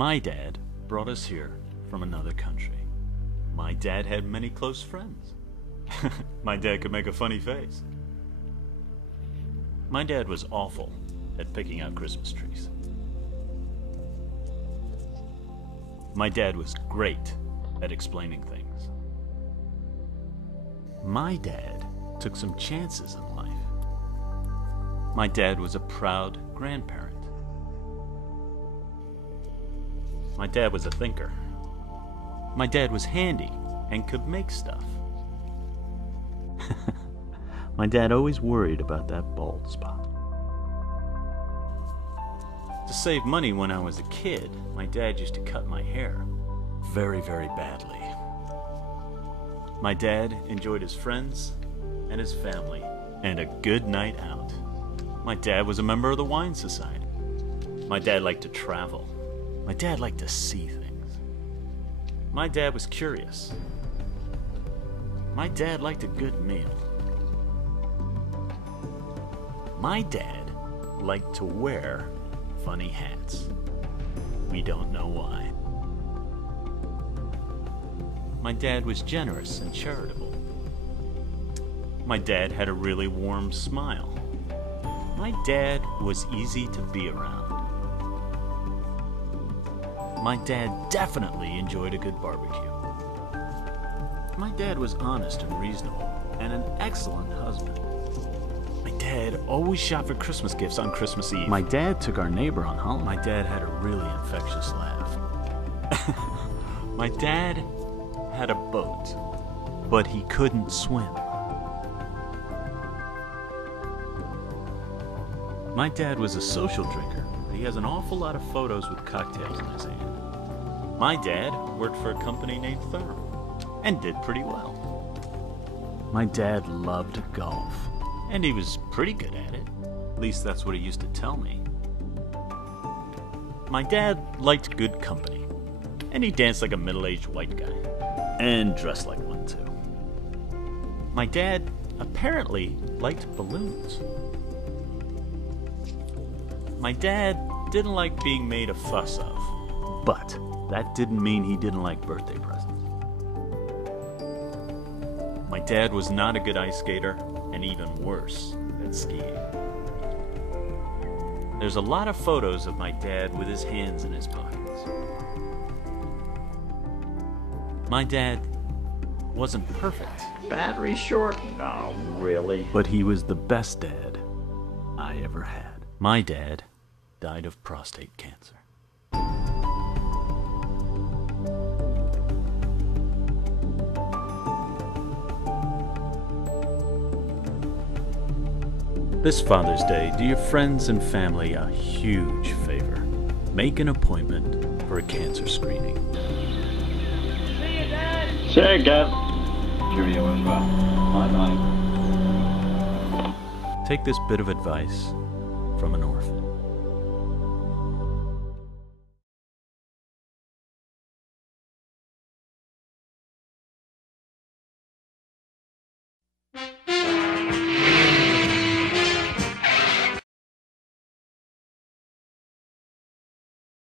My dad brought us here from another country. My dad had many close friends. My dad could make a funny face. My dad was awful at picking out Christmas trees. My dad was great at explaining things. My dad took some chances in life. My dad was a proud grandparent. My dad was a thinker. My dad was handy and could make stuff. My dad always worried about that bald spot. To save money when I was a kid, my dad used to cut my hair very, very badly. My dad enjoyed his friends and his family and a good night out. My dad was a member of the Wine Society. My dad liked to travel. My dad liked to see things. My dad was curious. My dad liked a good meal. My dad liked to wear funny hats. We don't know why. My dad was generous and charitable. My dad had a really warm smile. My dad was easy to be around. My dad definitely enjoyed a good barbecue. My dad was honest and reasonable and an excellent husband. My dad always shopped for Christmas gifts on Christmas Eve. My dad took our neighbor on holiday. My dad had a really infectious laugh. My dad had a boat, but he couldn't swim. My dad was a social drinker, but he has an awful lot of photos with cocktails in his hand. My dad worked for a company named Therm and did pretty well. My dad loved golf, and he was pretty good at it. At least that's what he used to tell me. My dad liked good company, and he danced like a middle-aged white guy, and dressed like one too. My dad apparently liked balloons. My dad didn't like being made a fuss of, but that didn't mean he didn't like birthday presents. My dad was not a good ice skater, and even worse at skiing. There's a lot of photos of my dad with his hands in his pockets. My dad wasn't perfect. Battery short? No, really. But he was the best dad I ever had. My dad died of prostate cancer. This Father's Day, do your friends and family a huge favor. Make an appointment for a cancer screening. See you, Dad! See you, Dad! Cheerio as well. Bye-bye. Take this bit of advice from an orphan.